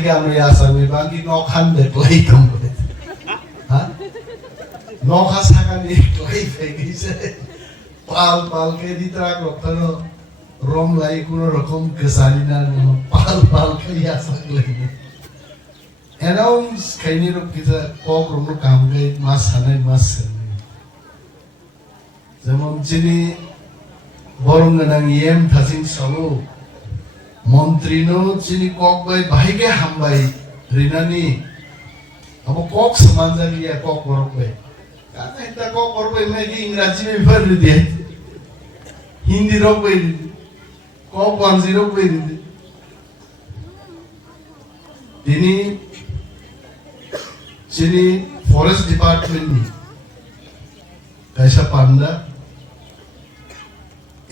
भाइका नु आसामी बाकी नखान देखलाई तम हा नखा साका नि क्लाई फेकिছে পাল পাল কে দিতরা রক্তনো রম লাই কোন রকম গসালি না পাল পাল খাইয়া সাকলে এনাউন্স খাইনি রক কিছা কক রম কাম গাই মাস হানাই মাস যেমন যিনি বরং নাং ইএম থাসিং সালো মন্ত্রীনো যিনি কক বাই ভাইকে হামবাই রিনানি আবো কক সমানজালিয়া কক বরক বাই কানে তা কক বরক বাই মেগি ইংরেজি মে ভর দিয়ে হিন্দি রক বাই কক 10 রক বাই তিনি যিনি ফরেস্ট ডিপার্টমেন্ট নি কাইসা পান্ডা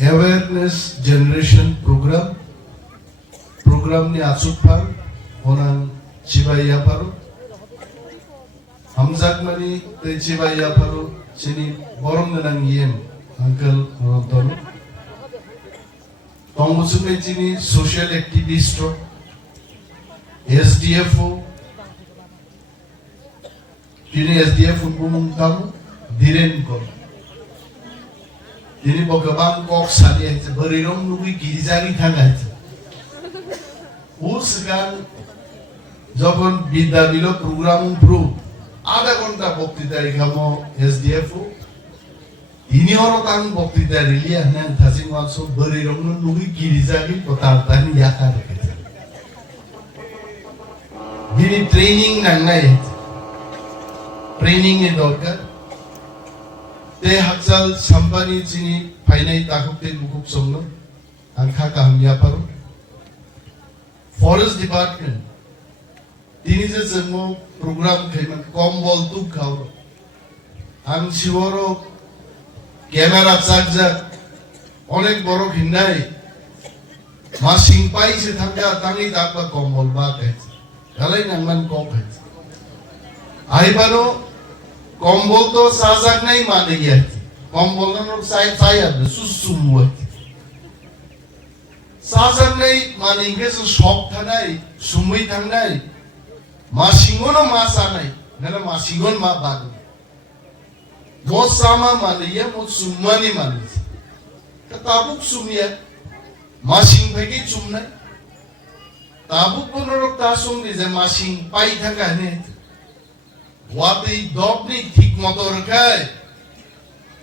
awareness generation program ni asupar onang chibaiya paru hamzak mani te chibaiya paru chini borom nang yem uncle rontonu tongmusume chini social activist SDF chini SDF unbumung tamu diren ko তিনি বগবান cock সালি আছে বরিরম নুই গিরিজারি থাকা আছে উসগান যখন বিদ্যাবিল programme pro আধা ঘন্টা বক্তৃতা রেখামো এসডিএফ তিনি হরতান বক্তৃতা রিলিয়া না থাসিং ওয়াসো বরিরম নুই গিরিজারি কথা তানি ইয়াকা রেখেছে তিনি ট্রেনিং নাই ট্রেনিং এর দরকার te haksal sampani chini phainai takukte mukuk somno angkha kahamya paru forest department tini je jemo program khaiman kombol tuk khawro ang siworo camera chakja onek boro khindai ma singpai se thanga tangi dakba kombol ba kaise galai nangman kok kaise aibano কম্বল তো সাজাক নাই মানে গিয়া কম্বল না সাই সাই আছে সুসুমু সাজাক নাই মানে গেছে সব থানাই সুমই থানাই মাসিঙ্গনো মাসা নাই নালে মাসিঙ্গন মা বাগ মোসামা মানে ইয়া মো সুমানি মানে তাবুক সুমিয়া মাসিং ভাগে চুমনাই তাবুক কোনরক তাসুম যে মাসিং পাই থাকা নে ওয়াতে দবনি ঠিক মতো রাখায়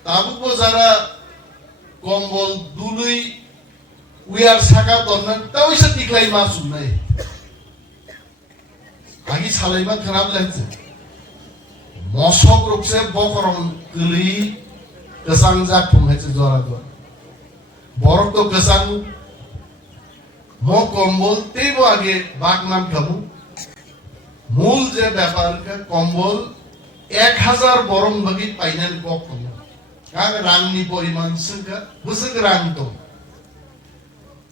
তাবুকো যারা কম্বল দুলুই উইয়ার সাকা তন্না তাও ইসা তিকলাই মাসুম নাই আগে সালাইমা খারাপ লাগছে মশক রোগসে বকরম কলি গসাং জাকুম হয়েছে জরা জরা বরক তো গসাং মো কম্বল তেবো আগে বাগ নাম খাবো মূল যে ব্যাপার কম্বল 1000 বরং বাগি পাইনান কক কম্বল কাগ রাংনি পরিমাণ সংখ্যা বুঝে রাং তো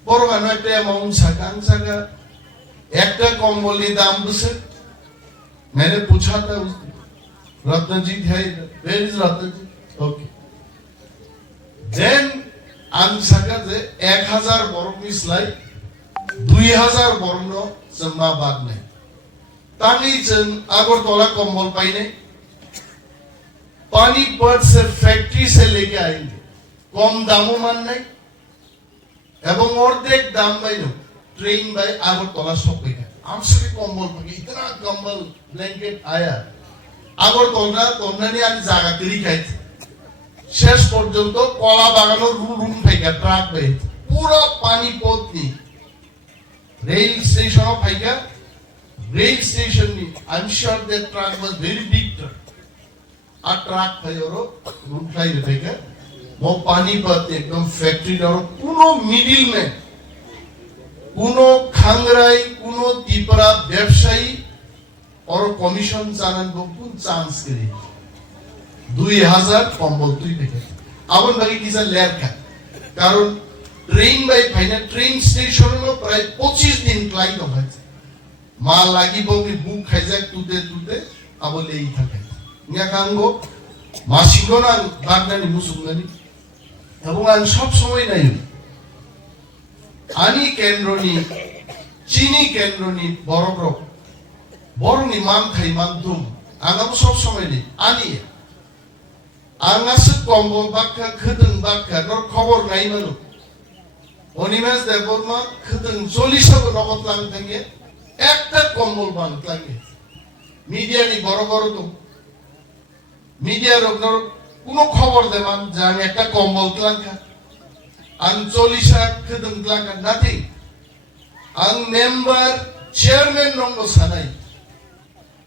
বড় গানো একটা অ্যামাউন্ট সাকাং সাকা একটা কম্বলের দাম বুঝে मैंने पूछा था रत्नजीत है वेयर इज रत्नजीत ओके देन आं साका जे 1000 বরং মিসলাই 2000 বরং জমা বাদ নাই तानी जन আগরতলা কম্বল পাইনে पानीपत से फैक्ट्री से लेके आएंगे कम दामों मान नहीं এবং অর্ধেক দাম বাইনো ট্রেন বাই আগরতলা শপে আমসকে কম্বল পাকে ইতনা কম্বল ব্ল্যাঙ্কেট আয়া আগরতলা তন্নানি আমি জায়গা তৈরি খাইছে শেষ পর্যন্ত কলা বাগানোর রুম থেকে ট্রাক বাই পুরো পানিপত নি রেল স্টেশন অফ ফাইকা rail station ni I'm sure that truck was very big truck a truck thayoro route fly repeka mo Panipat ekdom factory aro kuno middleman kuno khangrai kuno tipra ব্যবসায়ী or commission chanan bokun chance kari 2000 কম্বল তুই দেখে আবার বাকি কিসা লেরকা কারণ train by ফাইনা train স্টেশনও প্রায় 25 দিন client হয়েছে মা লাগিব আমি বুক খাইজা তুতে তুতে আবলে এই থাকে নিয়া কাঙ্গো মাসিগনা বাগনানি মুসুমনানি এবং আমি সব সময় নাই আনি কেন্দ্রনি চিনি কেন্দ্রনি বরক রক বরংনি মান খাই মান দুম आंनाबो सब समय नि आनि आंनासो कम्बल बाक्का खोदों बाक्का नर खबर नाय मानु অনিমেষ দেববর্মা खोदों 40 নগদ লাং থাকে একটা কম্বল বান লাগে মিডিয়ানি বড় বড় তো মিডিয়ার ওপর কোনো খবর দেমান যে আমি একটা কম্বল লাঙ্কা আং 40 खोदों লাঙ্কা নাথিং আং মেম্বার চেয়ারম্যান নঙ্গ সানাই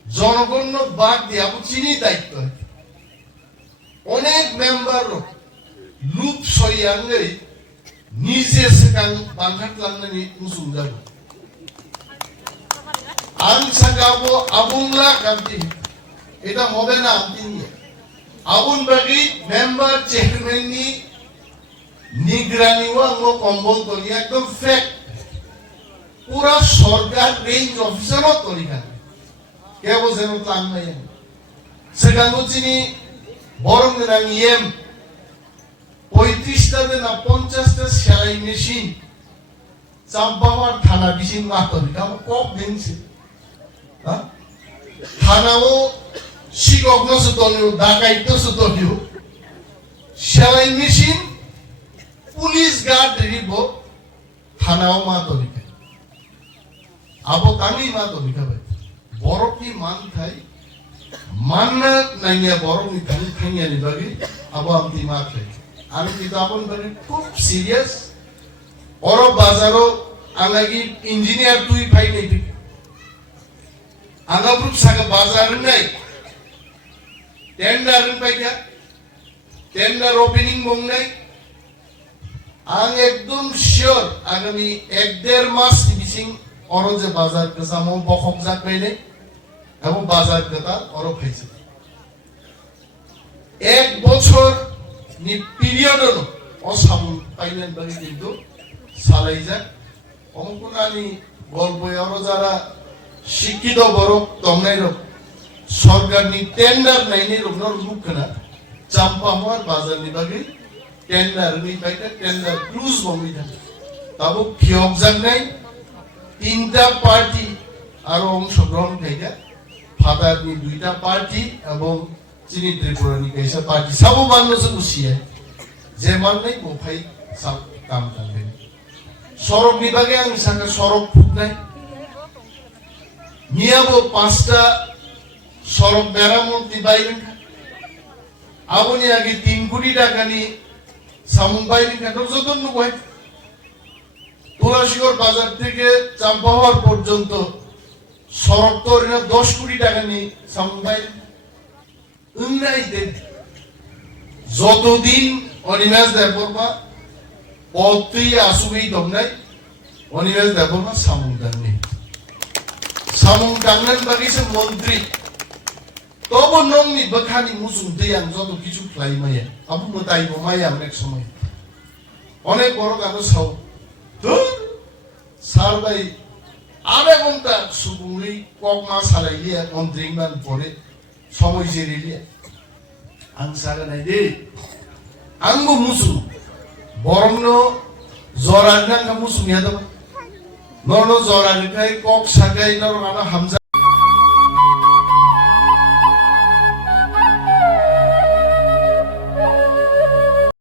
জনগণ বাদ দিয়ে আবু চিনি দায়িত্ব অনেক মেম্বার লুপ সইয়াঙ্গে নিজে সেখান বাংঘাট লাংনানি মুসুম যাব আং সাগাবো আবুংলা কান্তি এটা হবে না আপনি আবুন বাগি মেম্বার চেয়ারম্যান নি নিগরানি ওয়াঙ্গো কম্বল তলি একদম ফেক পুরা সরকার রেঞ্জ অফিসারও তরিকা কেবল যেন প্লান নাই সেখান চিনি বরং না ইএম 35টা না 50টা সেলাই মেশিন চাম্পাওয়ার থানা বিশিং মাতরি কাম কপ দেনছে থানাও শিগগ্নসে তলিও ডাকাইতসে তলিও সেলাই মেশিন পুলিশ গার্ড রিব থানাও মাতরি আবো তামি মাতরি খাবে বড় কি মান থাই মাননা নাইয়া বড় নি থাই থাইয়া নি বাগে আবো আমতি মা খাই আমি কিন্তু আপন বাগে খুব সিরিয়াস অর বাজারও আলাগি ইঞ্জিনিয়ার তুই ফাই নাই তুই আলাপুর সাগা বাজার নাই টেন্ডার পাইকা টেন্ডার ওপেনিং বং নাই আং একদম শিওর আগামী 1-1.5 মাস বিসিং অর যে বাজার কাসামো বখক জাক পাইলে এবং বাজার কথা অর খাইছে 1 বছর নি পিরিয়ড অসাবুন পাইলেন বাকি কিন্তু সালাই যায় অঙ্কুনানি গল্প অর যারা শিক্ষিত বড় তমনাই রক সরকার নি টেন্ডার নাইনি রকনর মুখ না চাম্পা হওয়ার বাজার নি বাকি টেন্ডার নি পাইটা টেন্ডার ক্লুজ বমি থাকে তাবো খিয়ক জাক নাই 3টা পার্টি আর অংশগ্রহণ খাইটা ফাদারনি 2টা পার্টি এবং চিনি ত্রিপুরানি কাইসা পার্টি সব মানুষ খুশিয়ে যে মান নাই বোফাই সব কাম করবে সড়ক বিভাগে আমি সাকা সড়ক ফুট নাই নিয়াবো 5টা সড়ক মেরামতি বাইরে আপনি আগে 3 কোটি টাকা নি সামুং বাইরে কাটো যতন নয় তুলাশিগর বাজার থেকে চাম্পাহার পর্যন্ত সড়ক তো 10 কোটি টাকা নি সামুং বাইরে উন্নয় দেন যতদিন অনিমেষ দেববর্মা পথই আসুবেই দমনাই অনিমেষ দেববর্মা সামুং দাঙ্গি সামুং দাঙ্গেন বাগিছে মন্ত্রী তবু নংনি বখানি মুসুম দেয়াং যত কিছু খাইমাইয়া আবু মতাইবো মাইয়া অনেক সময় অনেক বড় কানো সাও তো সারবাই আধা ঘন্টা সুবুরি কক মা সারাইলিয়া মন্ত্রী মান পরে সময় জেরিলিয়া আং সারা নাই দে আঙ্গো মুসু বরংনো জরার নাঙ্গা মুসু নিয়া দাও নরনো জরার খাই কক সাগাই নর আনা হামজা